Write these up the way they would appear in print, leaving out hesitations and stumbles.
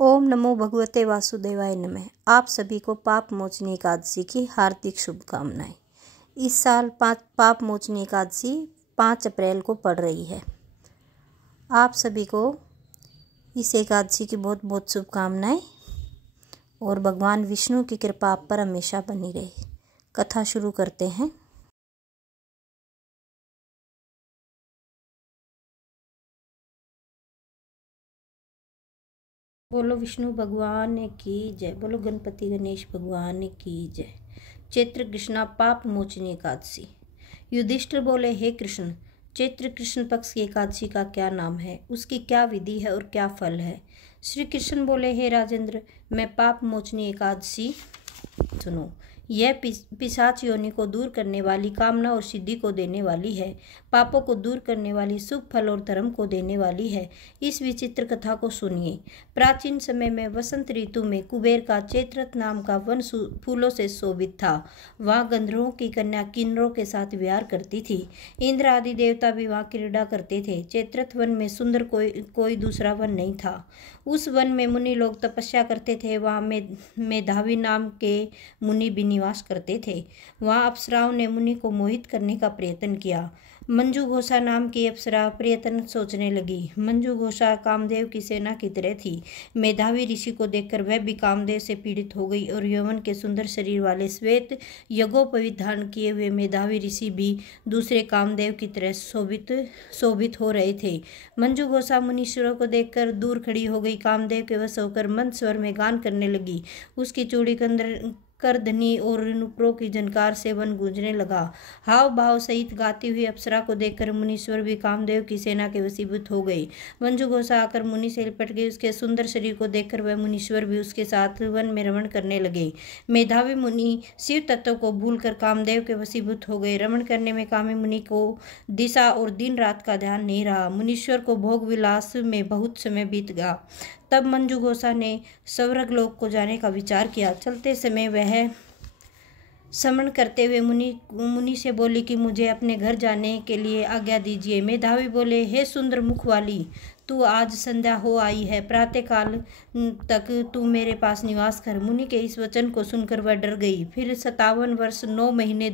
ओम नमो भगवते वासुदेवाय नमः। आप सभी को पाप मोचनी एकादशी की हार्दिक शुभकामनाएं। इस साल पाप मोचनी एकादशी 5 अप्रैल को पड़ रही है। आप सभी को इस एकादशी की बहुत बहुत शुभकामनाएं और भगवान विष्णु की कृपा आप पर हमेशा बनी रहे। कथा शुरू करते हैं। बोलो विष्णु भगवान की जय, बोलो गणपति गणेश भगवान की जय। चैत्र कृष्णा पाप मोचनी एकादशी। युधिष्ठिर बोले, हे कृष्ण, चैत्र कृष्ण पक्ष की एकादशी का क्या नाम है, उसकी क्या विधि है और क्या फल है। श्री कृष्ण बोले, हे राजेंद्र, मैं पाप मोचनी एकादशी सुनो। यह पिशाच योनि को दूर करने वाली, कामना और सिद्धि को देने वाली है, पापों को दूर करने वाली, सुख फल और धर्म को देने वाली है। इस विचित्र कथा को सुनिए। प्राचीन समय में वसंत ऋतु में कुबेर का चैत्रथ नाम का वन फूलों से शोभित था। वहाँ गंधर्वों की कन्या किन्नरों के साथ विहार करती थी। इंद्र आदि देवता भी वहाँ क्रीड़ा करते थे। चैत्रथ वन में सुंदर कोई दूसरा वन नहीं था। उस वन में मुनि लोग तपस्या करते थे। वहाँ मेधावी नाम के मुनि भी निवास करते थे। वहाँ अप्सराओं ने मुनि को मोहित करने का प्रयत्न किया। मंजू घोषा नाम की अप्सरा प्रयत्न सोचने लगी। मंजू घोषा कामदेव की सेना की तरह थी। मेधावी ऋषि को देखकर वह भी कामदेव से पीड़ित हो गई और यौवन के सुंदर शरीर वाले श्वेत यज्ञोपवीत धारण किए हुए मेधावी ऋषि भी दूसरे कामदेव की तरह शोभित हो रहे थे। मंजू घोषा मुनीश्वरों को देखकर दूर खड़ी हो गई। कामदेव के वश होकर मंद स्वर में गान करने लगी। उसकी चूड़ी करधनी और नुपुरों की झनकार से वन गूंजने लगा। हाव भाव सहित गाती हुई अप्सरा को देखकर मुनीश्वर भी कामदेव की सेना के वशीभूत हो गए। मंजू घोषा आकर मुनि से लिपट गई। उसके सुंदर शरीर को देखकर वह मुनीश्वर भी उसके साथ वन में रमण करने लगे। मेधावी मुनि शिव तत्व को भूलकर कामदेव के वशीभूत हो गए। रमण करने में कामी मुनि को दिशा और दिन रात का ध्यान नहीं रहा। मुनीश्वर को भोग विलास में बहुत समय बीत गया। तब मंजू घोषा ने स्वर्गलोक को जाने का विचार किया। चलते समय वह स्मरण करते हुए मुनि से बोली कि मुझे अपने घर जाने के लिए आज्ञा दीजिए। मेधावी बोले, हे सुंदर मुख वाली, तू आज संध्या हो आई है, प्रातःकाल तक तू मेरे पास निवास कर। मुनि के इस वचन को सुनकर वह डर गई। फिर 57 वर्ष 9 महीने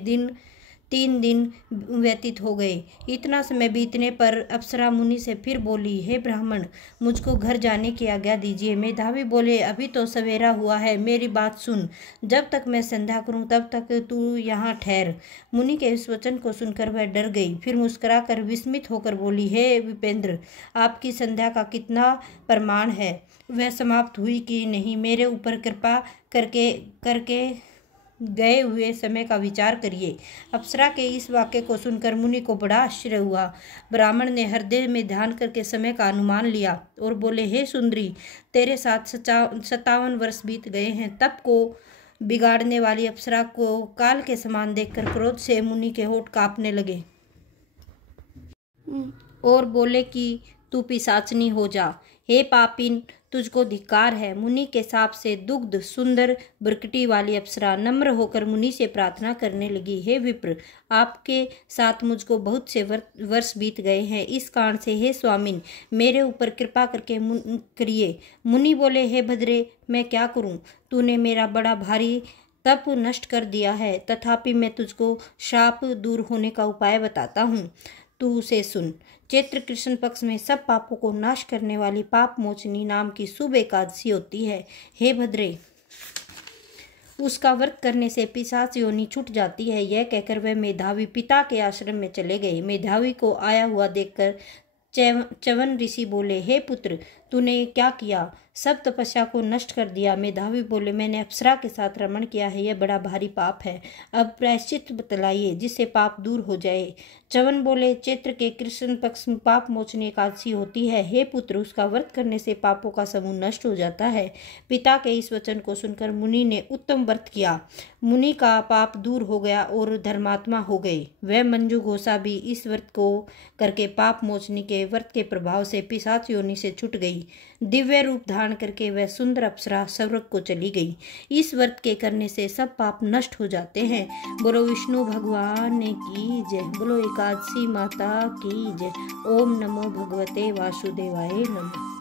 3 दिन व्यतीत हो गए। इतना समय बीतने पर अप्सरा मुनि से फिर बोली, हे ब्राह्मण, मुझको घर जाने की आज्ञा दीजिए। मेधावी बोले, अभी तो सवेरा हुआ है, मेरी बात सुन। जब तक मैं संध्या करूं तब तक तू यहाँ ठहर। मुनि के इस वचन को सुनकर वह डर गई। फिर मुस्कुराकर विस्मित होकर बोली, हे विपेंद्र, आपकी संध्या का कितना प्रमाण है, वह समाप्त हुई कि नहीं? मेरे ऊपर कृपा करके गए हुए समय का विचार करिए। अप्सरा के इस वाक्य को सुनकर मुनि को बड़ा आश्चर्य हुआ। ब्राह्मण ने हृदय में ध्यान करके समय का अनुमान लिया और बोले, हे सुंदरी, तेरे साथ 57 वर्ष बीत गए हैं। तप को बिगाड़ने वाली अप्सरा को काल के समान देखकर क्रोध से मुनि के होठ कांपने लगे और बोले कि तू पिशाचनी हो जा। हे पापिन, तुझको धिक्कार है। मुनि के शाप से दुग्ध सुंदर बरकटी वाली अप्सरा नम्र होकर मुनि से प्रार्थना करने लगी, हे विप्र, आपके साथ मुझको बहुत से वर्ष बीत गए हैं। इस कारण से हे स्वामिन, मेरे ऊपर कृपा करके करिए। मुनि बोले, हे भद्रे, मैं क्या करूं? तूने मेरा बड़ा भारी तप नष्ट कर दिया है। तथापि मैं तुझको शाप दूर होने का उपाय बताता हूँ, तू उसे सुन। चैत्र कृष्ण पक्ष में सब पापों को नाश करने वाली पाप मोचनी नाम की शुभ एकादशी होती है। हे भद्रे, उसका व्रत करने से पिशाच योनि छूट जाती है। यह कहकर वह मेधावी पिता के आश्रम में चले गए। मेधावी को आया हुआ देखकर च्यवन ऋषि बोले, हे पुत्र, तूने क्या किया? सब तपस्या को नष्ट कर दिया। मेधावी बोले, मैंने अप्सरा के साथ रमण किया है, यह बड़ा भारी पाप है। अब प्रायश्चित बतलाइए जिससे पाप दूर हो जाए। च्यवन बोले, चैत्र के कृष्ण पक्ष में पाप मोचनी एकादशी होती है। हे पुत्र, उसका व्रत करने से पापों का समूह नष्ट हो जाता है। पिता के इस वचन को सुनकर मुनि ने उत्तम व्रत किया। मुनि का पाप दूर हो गया और धर्मात्मा हो गए। वह मंजू घोषा भी इस व्रत को करके पाप मोचनी के व्रत के प्रभाव से पिशाच योनि से छूट गई। दिव्य रूप धारण करके वह सुंदर अप्सरा स्वर्ग को चली गई। इस व्रत के करने से सब पाप नष्ट हो जाते हैं। बोलो विष्णु भगवान की जय, बोलो एकादशी माता की जय। ओम नमो भगवते वासुदेवाय नमः।